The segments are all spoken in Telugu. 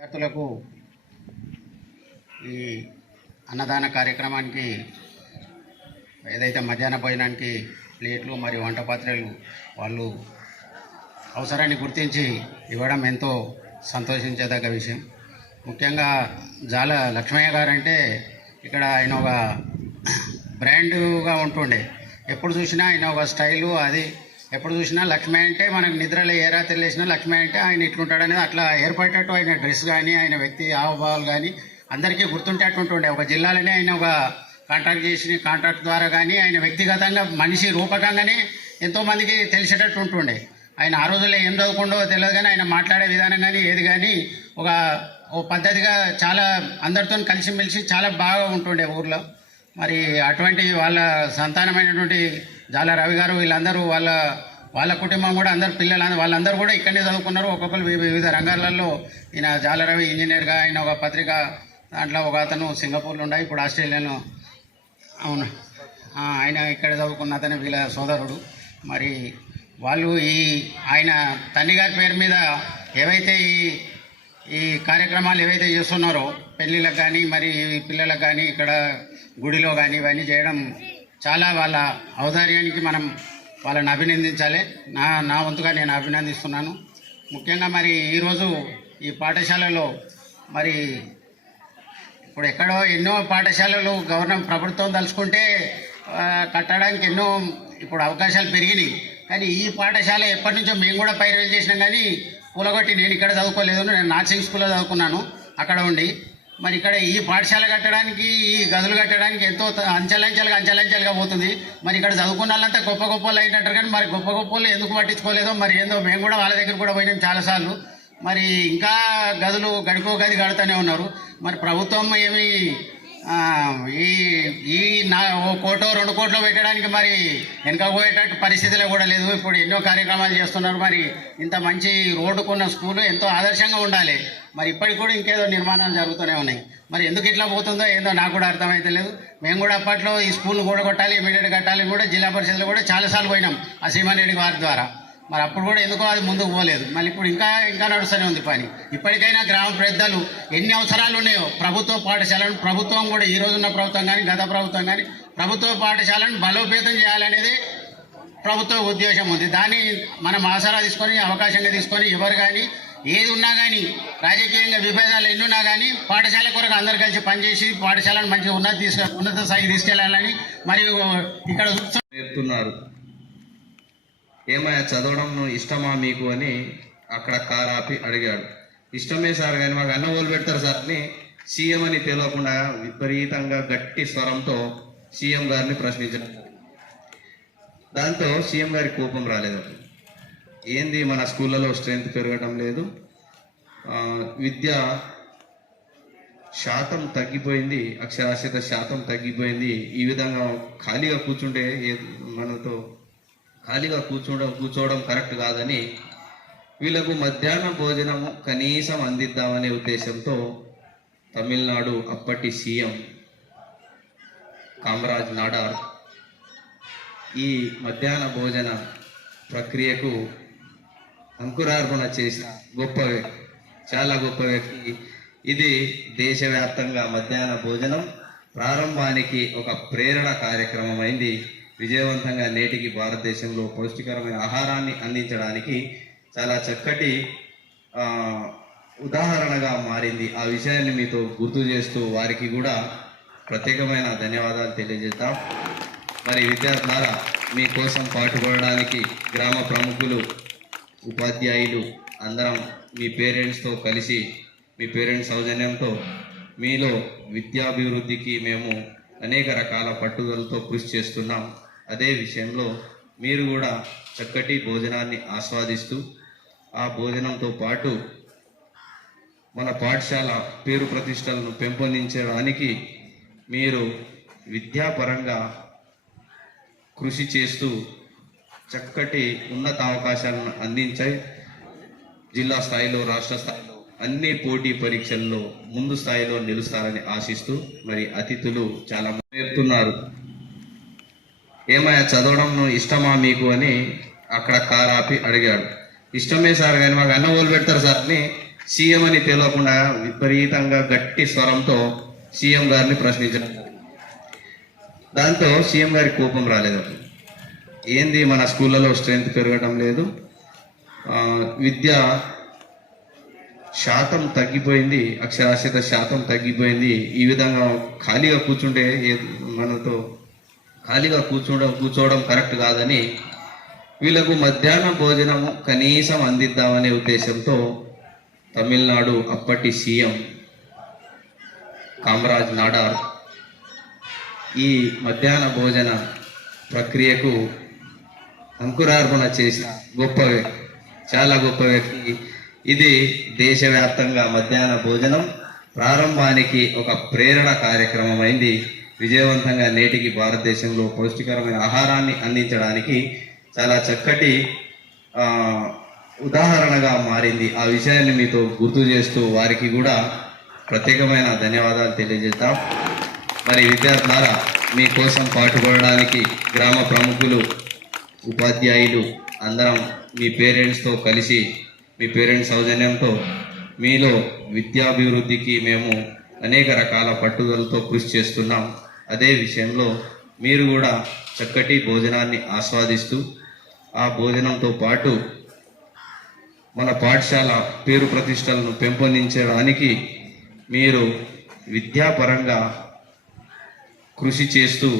విద్యార్థులకు ఈ అన్నదాన కార్యక్రమానికి ఏదైతే మధ్యాహ్న భోజనానికి ప్లేట్లు మరియు వంట పాత్రలు వాళ్ళు అవసరాన్ని గుర్తించి ఇవ్వడం ఎంతో సంతోషించదగ్గ విషయం. ముఖ్యంగా జాల లక్ష్మయ్య గారు అంటే ఇక్కడ ఆయన ఒక బ్రాండ్గా ఉంటుండే. ఎప్పుడు చూసినా ఆయన ఒక స్టైలు అది ఎప్పుడు చూసినా లక్ష్మి అంటే మనకు నిద్రలో ఏ రాత్రి లేచినా లక్ష్మి అంటే ఆయన ఇట్లుంటాడనేది అట్లా ఏర్పడేటట్టు ఆయన డ్రెస్ కానీ ఆయన వ్యక్తి హావభావాలు కానీ అందరికీ గుర్తుంటేట్టు ఉంటుండే ఒక జిల్లాలోనే ఆయన ఒక కాంట్రాక్ట్ చేసిన కాంట్రాక్ట్ ద్వారా కానీ ఆయన వ్యక్తిగతంగా మనిషి రూపకంగానే ఎంతోమందికి తెలిసేటట్టు ఉంటుండే. ఆయన ఆ రోజుల్లో ఏం చదువుకుండో తెలియదు కానీ ఆయన మాట్లాడే విధానం కానీ ఏది కానీ ఒక ఓ పద్ధతిగా చాలా అందరితో కలిసిమెలిసి చాలా బాగా ఉంటుండే ఊర్లో. మరి అటువంటి వాళ్ళ సంతానమైనటువంటి జాల రవి గారు వీళ్ళందరూ వాళ్ళ వాళ్ళ కుటుంబం కూడా అందరు పిల్లలు వాళ్ళందరూ కూడా ఇక్కడనే చదువుకున్నారు. ఒక్కొక్కరు వివిధ రంగాలలో ఈయన జాలరవి ఇంజనీర్గా ఆయన ఒక పత్రిక దాంట్లో ఒక అతను సింగపూర్లో ఉండే ఇప్పుడు ఆస్ట్రేలియాలో. అవును. ఆయన ఇక్కడ చదువుకున్న అతను వీళ్ళ సోదరుడు. మరి వాళ్ళు ఈ ఆయన తండ్రి గారి పేరు మీద ఏవైతే ఈ ఈ కార్యక్రమాలు ఏవైతే చేస్తున్నారో పెళ్ళిళ్ళకి కానీ మరి పిల్లలకు కానీ ఇక్కడ గుడిలో కానీ ఇవన్నీ చేయడం చాలా వాళ్ళ ఔదార్యానికి మనం వాళ్ళని అభినందించాలి. నా నా వంతుగా నేను అభినందిస్తున్నాను. ముఖ్యంగా మరి ఈరోజు ఈ పాఠశాలలో మరి ఇప్పుడు ఎక్కడో ఎన్నో పాఠశాలలు గవర్నమెంట్ ప్రభుత్వం తలుచుకుంటే కట్టడానికి ఎన్నో ఇప్పుడు అవకాశాలు పెరిగినాయి. కానీ ఈ పాఠశాల ఎప్పటి నుంచో మేము కూడా పైరవేలు చేసినాం కానీ పూలగొట్టి నేను ఇక్కడ చదువుకోలేదు. నేను నార్సింగ్ స్కూల్లో చదువుకున్నాను. అక్కడ ఉండి మరి ఇక్కడ ఈ పాఠశాల కట్టడానికి ఈ గదులు కట్టడానికి ఎంతో త- అంచెలంచెలుగా అంచెలంచెలుగా పోతుంది. మరి ఇక్కడ చదువుకున్న వాళ్ళంతా గొప్ప గొప్ప వాళ్ళు అయినట్టు కానీ మరి గొప్ప గొప్ప వాళ్ళు ఎందుకు పట్టించుకోలేదో మరి ఏందో మేము కూడా వాళ్ళ దగ్గర కూడా పోయినాం చాలాసార్లు. మరి ఇంకా గదులు గడికో గది కడుతూనే ఉన్నారు. మరి ప్రభుత్వం ఏమి ఈ ఈ నా ఓ కోటో రెండు కోట్లు పెట్టడానికి మరి వెనక పోయేటట్టు పరిస్థితిలో కూడా లేదు. ఇప్పుడు ఎన్నో కార్యక్రమాలు చేస్తున్నారు. మరి ఇంత మంచి రోడ్డుకున్న స్కూలు ఎంతో ఆదర్శంగా ఉండాలి. మరి ఇప్పటికి కూడా ఇంకేదో నిర్మాణాలు జరుగుతూనే ఉన్నాయి. మరి ఎందుకు ఇట్లా పోతుందో ఏందో నాకు కూడా అర్థమైతే లేదు. మేము కూడా అప్పట్లో ఈ స్కూల్ కూడా కొట్టాలి ఇమీడియట్ కట్టాలి కూడా జిల్లా పరిషత్లో కూడా చాలాసార్లు పోయినాం ఆ సీమారెడ్డి వారి ద్వారా. మరి అప్పుడు కూడా ఎందుకో అది ముందుకు పోలేదు. మళ్ళీ ఇప్పుడు ఇంకా ఇంకా నడుస్తూనే ఉంది పని. ఇప్పటికైనా గ్రామ పెద్దలు ఎన్ని అవసరాలు ఉన్నాయో ప్రభుత్వ పాఠశాలను ప్రభుత్వం కూడా ఈ రోజున్న ప్రభుత్వం కానీ గత ప్రభుత్వం కానీ ప్రభుత్వ పాఠశాలను బలోపేతం చేయాలనేది ప్రభుత్వ ఉద్దేశం ఉంది. దాన్ని మనం ఆసరా తీసుకొని అవకాశంగా తీసుకొని ఎవరు కానీ ఏది ఉన్నా కానీ రాజకీయంగా విభేదాలు ఎన్ని ఉన్నా కానీ పాఠశాల కొరకు అందరు కలిసి పనిచేసి పాఠశాలను మంచి ఉన్నత తీసుకు ఉన్నత స్థాయికి తీసుకెళ్ళాలని మరియు ఇక్కడ చెప్తున్నారు ఏమయ్యా చదవడం ఇష్టమా మీకు అని అక్కడ కారు ఆపి అడిగాడు. ఇష్టమే సార్ కానీ మాకు అన్న వాళ్ళు పెడతారు సార్ అని సీఎం అని తెలియకుండా విపరీతంగా గట్టి స్వరంతో సీఎం గారిని ప్రశ్నించారు. దాంతో సీఎం గారి కోపం రాలేదు. ఏంది మన స్కూళ్ళలో స్ట్రెంగ్త్ పెరగడం లేదు? విద్య శాతం తగ్గిపోయింది అక్షరాస్యత శాతం తగ్గిపోయింది ఈ విధంగా ఖాళీగా కూర్చుంటే ఏ- మనతో ఖాళీగా కూర్చోవడం కూర్చోవడం కరెక్ట్ కాదని వీళ్ళకు మధ్యాహ్న భోజనం కనీసం అందిద్దామనే ఉద్దేశంతో తమిళనాడు అప్పటి సీఎం కామరాజ్ నాడార్ ఈ మధ్యాహ్న భోజన ప్రక్రియకు అంకురార్పణ చేసిన గొప్ప వ్యక్తి చాలా గొప్ప వ్యక్తి ఇది దేశవ్యాప్తంగా మధ్యాహ్న భోజనం ప్రారంభానికి ఒక ప్రేరణ కార్యక్రమం అయింది విజయవంతంగా నేటికి భారతదేశంలో పౌష్టికరమైన ఆహారాన్ని అందించడానికి చాలా చక్కటి ఉదాహరణగా మారింది. ఆ విషయాన్ని మీతో గుర్తు చేస్తూ వారికి కూడా ప్రత్యేకమైన ధన్యవాదాలు తెలియజేద్దాం. మరి విద్యార్థులారా మీకోసం పాటుపడడానికి గ్రామ ప్రముఖులు ఉపాధ్యాయులు అందరం మీ పేరెంట్స్తో కలిసి మీ పేరెంట్స్ సౌజన్యంతో మీలో విద్యాభివృద్ధికి మేము అనేక రకాల పట్టుదలతో కృషి చేస్తున్నాం. అదే విషయంలో మీరు కూడా చక్కటి భోజనాన్ని ఆస్వాదిస్తూ ఆ భోజనంతో పాటు మన పాఠశాల పేరు ప్రతిష్టలను పెంపొందించడానికి మీరు విద్యాపరంగా కృషి చేస్తూ చక్కటి ఉన్నత అవకాశాలను అందించాయి. జిల్లా స్థాయిలో రాష్ట్ర స్థాయిలో అన్ని పోటీ పరీక్షల్లో ముందు స్థాయిలో నిలుస్తారని ఆశిస్తూ మరి అతిథులు చాలా మంది ఏమయ్యా చదవడం ఇష్టమా మీకు అని అక్కడ కారు ఆపి అడిగాడు. ఇష్టమే సార్ కానీ మాకు అన్న వాళ్ళు పెడతారు సార్ అని సీఎం అని తెలియకుండా విపరీతంగా గట్టి స్వరంతో సీఎం గారిని ప్రశ్నించడం దాంతో సీఎం గారికి కోపం రాలేదు అప్పుడు. ఏంది మన స్కూళ్ళలో స్ట్రెంగ్త్ పెరగడం లేదు? విద్య శాతం తగ్గిపోయింది అక్షరాస్యత శాతం తగ్గిపోయింది ఈ విధంగా ఖాళీగా కూర్చుంటే మనతో ఖాళీగా కూర్చోవడం కూర్చోవడం కరెక్ట్ కాదని వీళ్ళకు మధ్యాహ్న భోజనం కనీసం అందిద్దామనే ఉద్దేశంతో తమిళనాడు అప్పటి సీఎం కామరాజ్ నాడార్ ఈ మధ్యాహ్న భోజన ప్రక్రియకు అంకురార్పణ చేసిన గొప్ప వ్యక్తి చాలా గొప్ప వ్యక్తి. ఇది దేశవ్యాప్తంగా మధ్యాహ్న భోజనం ప్రారంభానికి ఒక ప్రేరణ కార్యక్రమం అయింది విజయవంతంగా నేటికి భారతదేశంలో పౌష్టికరమైన ఆహారాన్ని అందించడానికి చాలా చక్కటి ఉదాహరణగా మారింది. ఆ విషయాన్ని మీతో గుర్తు చేస్తూ వారికి కూడా ప్రత్యేకమైన ధన్యవాదాలు తెలియజేద్దాం. మరి విద్యార్థులారా మీకోసం పాటుపడడానికి గ్రామ ప్రముఖులు ఉపాధ్యాయులు అందరం మీ పేరెంట్స్తో కలిసి మీ పేరెంట్స్ సౌజన్యంతో మీలో విద్యాభివృద్ధికి మేము అనేక రకాల పట్టుదలతో కృషి చేస్తున్నాం. అదే విషయంలో మీరు కూడా చక్కటి భోజనాన్ని ఆస్వాదిస్తూ ఆ భోజనంతో పాటు మన పాఠశాల పేరు ప్రతిష్టలను పెంపొందించడానికి మీరు విద్యాపరంగా కృషి చేస్తూ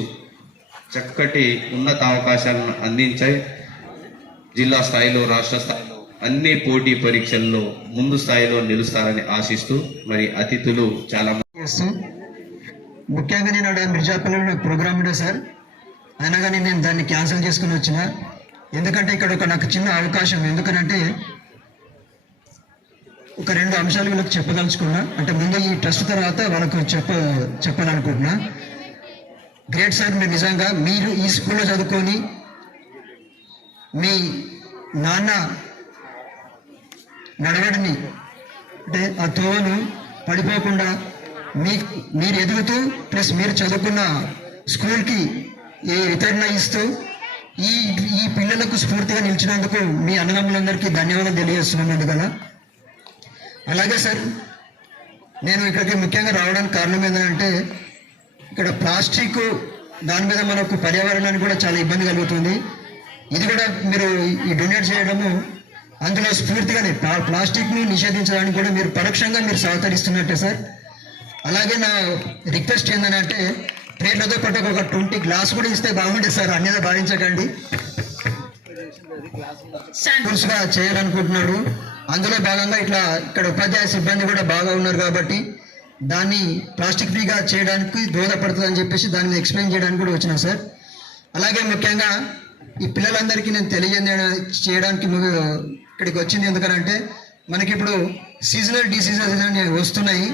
చక్కటి ఉన్నత అవకాశాలను అందించే జిల్లా స్థాయిలో రాష్ట్ర స్థాయిలో అన్ని పోటీ పరీక్షల్లో ముందు స్థాయిలో నిలుస్తారని ఆశిస్తూ మరి అతిథులు చాలా మంది చేస్తూ ముఖ్యంగా నేను ఆడ మిర్జాపల్లిలో నాకు ప్రోగ్రామ్ ఉండే సార్. అయినా కానీ నేను దాన్ని క్యాన్సిల్ చేసుకుని వచ్చిన. ఎందుకంటే ఇక్కడ ఒక నాకు చిన్న అవకాశం. ఎందుకనంటే ఒక రెండు అంశాలు వీళ్ళకి చెప్పదలుచుకున్నా. అంటే ముందు ఈ ట్రస్ట్ తర్వాత వాళ్ళకు చెప్ప చెప్పాలనుకుంటున్నా. గ్రేట్ సార్ మీరు నిజంగా మీరు ఈ స్కూల్లో చదువుకొని మీ నాన్న నడవడిని అంటే ఆ తోవను పడిపోకుండా మీ మీరు ఎదుగుతూ ప్లస్ మీరు చదువుకున్న స్కూల్కి ఏ వితరణ ఇస్తూ ఈ ఈ పిల్లలకు స్ఫూర్తిగా నిలిచినందుకు మీ అన్నదమ్ములందరికీ ధన్యవాదాలు తెలియజేస్తున్నాను కదా. అలాగే సార్ నేను ఇక్కడికి ముఖ్యంగా రావడానికి కారణం ఏంటంటే ఇక్కడ ప్లాస్టిక్ దాని మీద మనకు పర్యావరణానికి కూడా చాలా ఇబ్బంది కలుగుతుంది. ఇది కూడా మీరు ఈ డొనేట్ చేయడము అందులో స్ఫూర్తిగానే ప్లాస్టిక్ని నిషేధించడానికి కూడా మీరు పరోక్షంగా మీరు సహకరిస్తున్నట్టే సార్. అలాగే నా రిక్వెస్ట్ ఏంటంటే ప్లేట్లతో పాటు ఒక ట్వంటీ గ్లాస్ కూడా ఇస్తే బాగుంటుంది సార్. అన్యదా భావించకండి. పురుషుగా చేయాలనుకుంటున్నాడు. అందులో భాగంగా ఇట్లా ఇక్కడ ఉపాధ్యాయ సిబ్బంది కూడా బాగా ఉన్నారు కాబట్టి దాన్ని ప్లాస్టిక్ ఫ్రీగా చేయడానికి దోహదపడుతుంది అని చెప్పేసి దాన్ని ఎక్స్ప్లెయిన్ చేయడానికి కూడా వచ్చినా సార్. అలాగే ముఖ్యంగా ఈ పిల్లలందరికీ నేను తెలియజేయ చేయడానికి ఇక్కడికి వచ్చింది ఎందుకనంటే మనకి ఇప్పుడు సీజనల్ డిసీజెస్ అనేవి వస్తున్నాయి.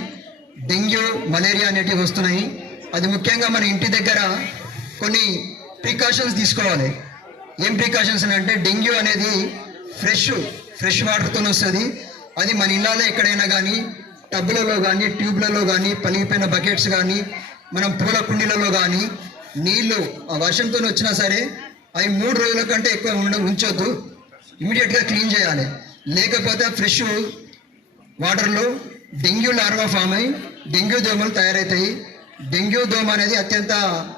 డెంగ్యూ మలేరియా అనేటివి వస్తున్నాయి. అది ముఖ్యంగా మన ఇంటి దగ్గర కొన్ని ప్రికాషన్స్ తీసుకోవాలి. ఏం ప్రికాషన్స్ అని అంటే డెంగ్యూ అనేది ఫ్రెష్ ఫ్రెష్ వాటర్తో వస్తుంది. అది మన ఇళ్ళలో ఎక్కడైనా కానీ టబ్బులలో కానీ ట్యూబ్లలో కానీ పలిగిపోయిన బకెట్స్ కానీ మనం పూల కుండీలలో కానీ నీళ్ళు ఆ వర్షంతో వచ్చినా సరే అవి మూడు రోజుల కంటే ఎక్కువ ఉండ ఉంచొద్దు. ఇమీడియట్గా క్లీన్ చేయాలి. లేకపోతే ఫ్రెష్ వాటర్లో డెంగ్యూ లార్వా ఫామ్ అయి డెంగ్యూ దోమలు తయారవుతాయి డెంగ్యూ దోమ అనేది అత్యంత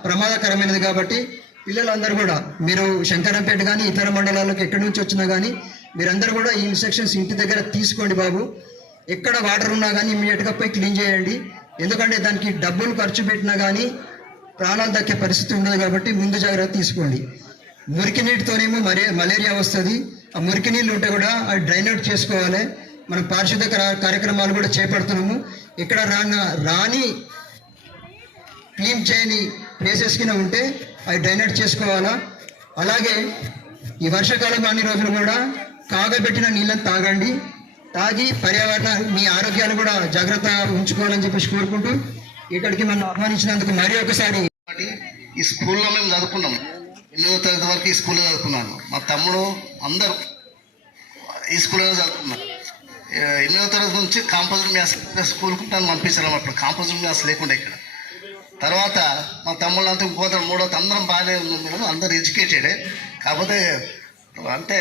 ప్రమాదకరమైనది కాబట్టి పిల్లలందరూ కూడా మీరు శంకరంపేట కానీ ఇతర మండలాలకు ఎక్కడి నుంచి వచ్చినా కానీ మీరందరూ కూడా ఈ ఇన్స్ట్రక్షన్స్ ఇంటి దగ్గర తీసుకోండి బాబు. ఎక్కడ వాటర్ ఉన్నా కానీ ఇమీడియట్గా పోయి క్లీన్ చేయండి. ఎందుకంటే దానికి డబ్బులు ఖర్చు పెట్టినా కానీ ప్రాణాలు దక్కే పరిస్థితి ఉండదు కాబట్టి ముందు జాగ్రత్త తీసుకోండి. మురికి నీటితోనేమో మరే మలేరియా వస్తుంది. ఆ మురికి నీళ్ళు ఉంటే కూడా అది డ్రైన్ అవుట్ చేసుకోవాలి. మనం పారిశుద్ధ కార్యక్రమాలు కూడా చేపడుతున్నాము. ఇక్కడ రాన రాని క్లీన్ చేయని ప్లేసెస్ కింద ఉంటే అవి డ్రైన్ చేసుకోవాలా? అలాగే ఈ వర్షాకాలం అన్ని రోజులు కూడా కాగబెట్టిన నీళ్ళని తాగండి. తాగి పర్యావరణ మీ ఆరోగ్యాలు కూడా జాగ్రత్త ఉంచుకోవాలని చెప్పేసి కోరుకుంటూ ఇక్కడికి మనం ఆహ్వానించినందుకు మరీ ఒకసారి ఈ స్కూల్లో మేము చదువుకున్నాం. ఎనిమిదో తరగతి వరకు ఈ స్కూల్లో చదువుకున్నాను. మా తమ్ముడు అందరూ ఈ స్కూల్లో చదువుకున్నాను ఎనిమిదో తరగతి నుంచి కాంపోజిట్ మ్యాథ్స్ స్కూల్కి నన్ను పంపించారు అప్పుడు కాంపోజిట్ మ్యాథ్స్ లేకుండా ఇక్కడ. తర్వాత మా తమ్ముళ్ళు అంతా ఇంకోతారు మూడో అందరం బాగానే మేము అందరు ఎడ్యుకేటెడే కాకపోతే అంటే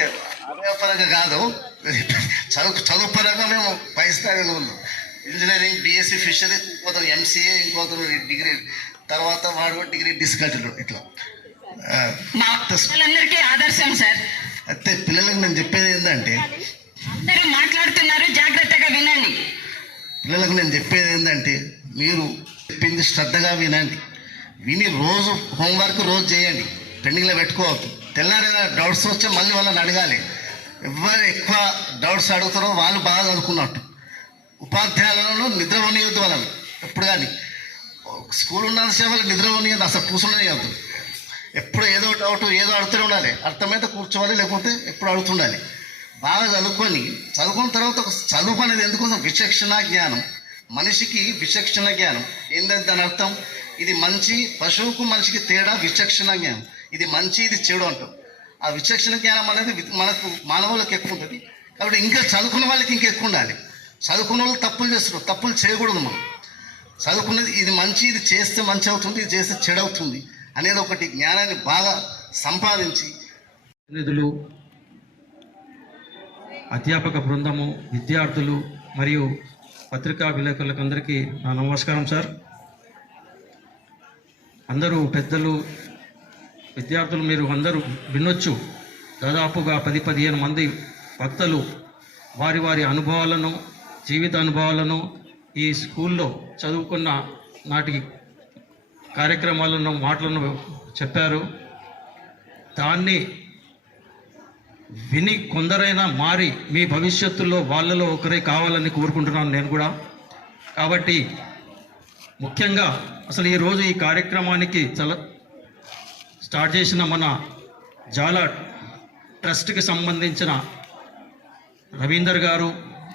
పరంగా కాదు. చదువు చదువు పరంగా మేము పై స్థాయిలో ఉన్నాం ఇంజనీరింగ్ బీఎస్సీ ఫిషరీ ఇంకోతరు ఎంసీఏ ఇంకోతరు డిగ్రీ తర్వాత వాడు డిగ్రీ డిస్కంటిన్యూ ఇట్లా. మా పిల్లలందరికీ ఆదర్శం సార్. అయితే పిల్లలకు నేను చెప్పేది ఏంటంటే అందరూ మాట్లాడుతున్నారు జాగ్రత్తగా వినండి. పిల్లలకు నేను చెప్పేది ఏంటంటే మీరు చెప్పింది శ్రద్ధగా వినండి. విని రోజు హోంవర్క్ రోజు చేయండి. పెండింగ్లో పెట్టుకోవద్దు. తెల్లారి డౌట్స్ వస్తే మళ్ళీ వాళ్ళని అడగాలి. ఎవరు ఎక్కువ డౌట్స్ అడుగుతారో వాళ్ళు బాగా చదువుకున్నట్టు. ఉపాధ్యాయులను నిద్ర పోనీయొద్దు వాళ్ళని. ఎప్పుడు కానీ. స్కూల్ ఉన్నంతసేపు వాళ్ళకి నిద్ర పోనీయద్దు అసలు కూర్చునేయద్దు ఎప్పుడు ఏదో డౌట్ ఏదో అడుగుతూనే ఉండాలి. అర్థమైతే కూర్చోవాలి లేకపోతే ఎప్పుడు అడుగుతుండాలి. బాగా చదువుకొని చదువుకున్న తర్వాత చదువుకు చదువు అనేది ఎందుకోసం? విచక్షణ జ్ఞానం. మనిషికి విచక్షణ జ్ఞానం. ఏంటంటే దాని అర్థం? ఇది మంచి పశువుకు మనిషికి తేడా విచక్షణ జ్ఞానం. ఇది మంచి ఇది చెడు అంటాం. ఆ విచక్షణ జ్ఞానం అనేది మనకు మానవులకు ఎక్కువ ఉంటుంది. కాబట్టి ఇంకా చదువుకున్న వాళ్ళకి ఇంకా ఎక్కువ ఉండాలి. చదువుకున్న వాళ్ళు తప్పులు చేస్తున్నారు. తప్పులు చేయకూడదు మనం. చదువుకున్నది ఇది మంచి ఇది చేస్తే మంచి అవుతుంది ఇది చేస్తే చెడు అవుతుంది అనేది ఒకటి జ్ఞానాన్ని బాగా సంపాదించి అధ్యాపక బృందము విద్యార్థులు మరియు పత్రికా విలేకరులకు అందరికీ నా నమస్కారం సార్. అందరూ పెద్దలు విద్యార్థులు మీరు అందరూ వినొచ్చు. దాదాపుగా పది పదిహేను మంది భక్తులు వారి వారి అనుభవాలను జీవిత అనుభవాలను ఈ స్కూల్లో చదువుకున్న నాటి కార్యక్రమాలను మాటలను చెప్పారు. దాన్ని విని కొందరైనా మారి మీ భవిష్యత్తులో వాళ్ళలో ఒకరే కావాలని కోరుకుంటున్నాను నేను కూడా. కాబట్టి ముఖ్యంగా అసలు ఈరోజు ఈ కార్యక్రమానికి చల స్టార్ట్ చేసిన మన జాల ట్రస్ట్కి సంబంధించిన రవీందర్ గారు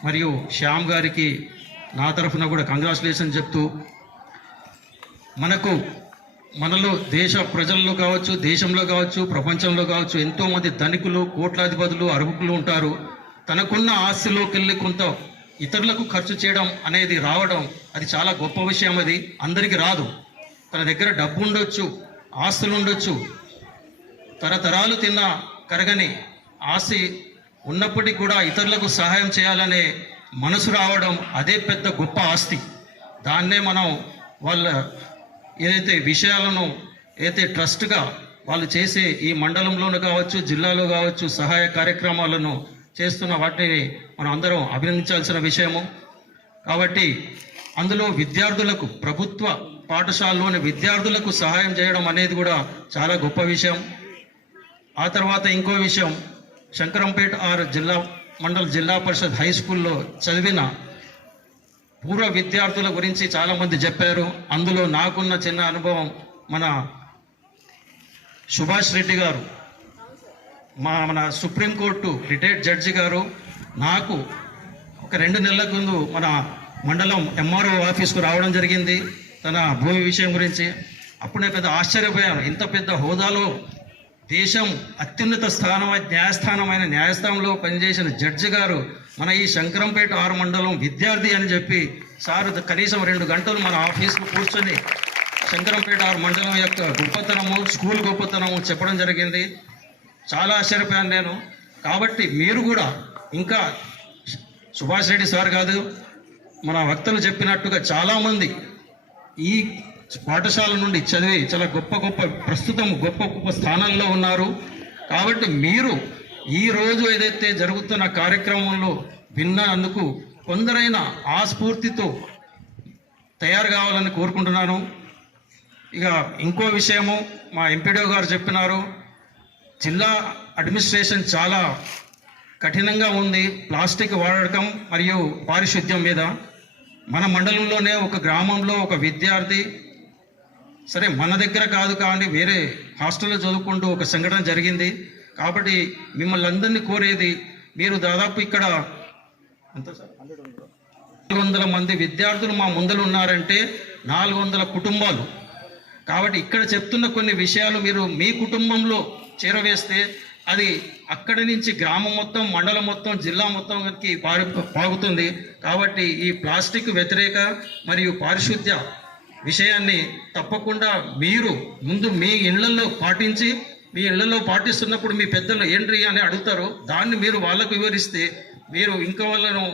మరియు శ్యామ్ గారికి నా తరఫున కూడా కంగ్రాచులేషన్ చెప్తూ మనకు మనలో దేశ ప్రజల్లో కావచ్చు దేశంలో కావచ్చు ప్రపంచంలో కావచ్చు ఎంతోమంది ధనికులు కోట్లాధిపతులు అర్హుకులు ఉంటారు. తనకున్న ఆస్తిలోకి వెళ్ళి కొంత ఇతరులకు ఖర్చు చేయడం అనేది రావడం అది చాలా గొప్ప విషయం అది. అందరికీ రాదు. తన దగ్గర డబ్బు ఉండొచ్చు ఆస్తులు ఉండొచ్చు. తరతరాలు తిన్న కరగని ఆస్తి ఉన్నప్పటికీ కూడా ఇతరులకు సహాయం చేయాలనే మనసు రావడం అదే పెద్ద గొప్ప ఆస్తి. దాన్నే మనం వాళ్ళ ఏదైతే విషయాలను ఏదైతే ట్రస్ట్గా వాళ్ళు చేసే ఈ మండలంలోనూ కావచ్చు జిల్లాలో కావచ్చు సహాయ కార్యక్రమాలను చేస్తున్న వాటిని మనం అందరం అభినందించాల్సిన విషయము. కాబట్టి అందులో విద్యార్థులకు ప్రభుత్వ పాఠశాలలోని విద్యార్థులకు సహాయం చేయడం అనేది కూడా చాలా గొప్ప విషయం. ఆ తర్వాత ఇంకో విషయం శంకరంపేట ఆర్ జిల్లా మండల్ జిల్లా పరిషత్ హై స్కూల్లో చదివిన పూర్వ విద్యార్థుల గురించి చాలామంది చెప్పారు. అందులో నాకున్న చిన్న అనుభవం మన సుభాష్ రెడ్డి గారు మా మన సుప్రీంకోర్టు రిటైర్డ్ జడ్జి గారు నాకు ఒక రెండు నెలల ముందు మన మండలం ఎంఆర్ఓ ఆఫీస్కు రావడం జరిగింది తన భూమి విషయం గురించి. అప్పుడే పెద్ద ఆశ్చర్యపోయాను. ఇంత పెద్ద హోదాలో దేశం అత్యున్నత స్థానం న్యాయస్థానమైన న్యాయస్థానంలో పనిచేసిన జడ్జి గారు మన ఈ శంకరంపేట ఆరు మండలం విద్యార్థి అని చెప్పి సారు కనీసం రెండు గంటలు మన ఆఫీస్కు కూర్చొని శంకరంపేట ఆరు మండలం యొక్క గొప్పతనము స్కూల్ గొప్పతనము చెప్పడం జరిగింది. చాలా ఆశ్చర్యపోయాను నేను. కాబట్టి మీరు కూడా ఇంకా సుభాష్ రెడ్డి సార్ కాదు మన వక్తలు చెప్పినట్టుగా చాలామంది ఈ పాఠశాల నుండి చదివి చాలా గొప్ప గొప్ప ప్రస్తుతం గొప్ప గొప్ప స్థానంలో ఉన్నారు. కాబట్టి మీరు ఈ రోజు ఏదైతే జరుగుతున్న కార్యక్రమంలో విన్నందుకు కొందరైన ఆ స్ఫూర్తితో తయారు కావాలని కోరుకుంటున్నాను. ఇక ఇంకో విషయము మా ఎంపీడో గారు చెప్పినారు జిల్లా అడ్మినిస్ట్రేషన్ చాలా కఠినంగా ఉంది. ప్లాస్టిక్ వాడకం మరియు పారిశుద్ధ్యం మీద. మన మండలంలోనే ఒక గ్రామంలో ఒక విద్యార్థి సరే మన దగ్గర కాదు కానీ వేరే హాస్టల్లో చదువుకుంటూ ఒక సంఘటన జరిగింది. కాబట్టి మిమ్మల్ని అందరినీ కోరేది మీరు దాదాపు ఇక్కడ ఎంత సార్? నాలుగు వందల మంది విద్యార్థులు మా ముందలు ఉన్నారంటే నాలుగు వందల కుటుంబాలు. కాబట్టి ఇక్కడ చెప్తున్న కొన్ని విషయాలు మీరు మీ కుటుంబంలో చేరవేస్తే అది అక్కడి నుంచి గ్రామం మొత్తం మండలం మొత్తం జిల్లా మొత్తం పారి పాగుతుంది. కాబట్టి ఈ ప్లాస్టిక్ వ్యతిరేక మరియు పారిశుద్ధ్య విషయాన్ని తప్పకుండా మీరు ముందు మీ ఇళ్ళలో పాటించి మీ ఇళ్ళలో పాటిస్తున్నప్పుడు మీ పెద్దలు ఏంటి అని అడుగుతారు దాన్ని మీరు వాళ్ళకు వివరిస్తే మీరు ఇంకా వాళ్ళను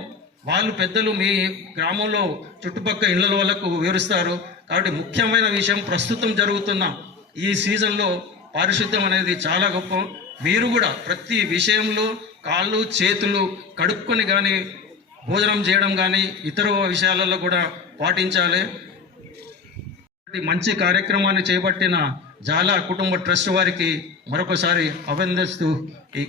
వాళ్ళు పెద్దలు మీ గ్రామంలో చుట్టుపక్కల ఇళ్ళ వాళ్ళకు వివరిస్తారు. కాబట్టి ముఖ్యమైన విషయం ప్రస్తుతం జరుగుతున్న ఈ సీజన్లో పారిశుద్ధ్యం అనేది చాలా గొప్ప. మీరు కూడా ప్రతి విషయంలో కాళ్ళు చేతులు కడుక్కొని కానీ భోజనం చేయడం కానీ ఇతర విషయాలలో కూడా పాటించాలి. మంచి కార్యక్రమాన్ని చేపట్టిన జాలా కుటుంబ ట్రస్ట్ వారికి మరొకసారి అభినందిస్తూ ఈ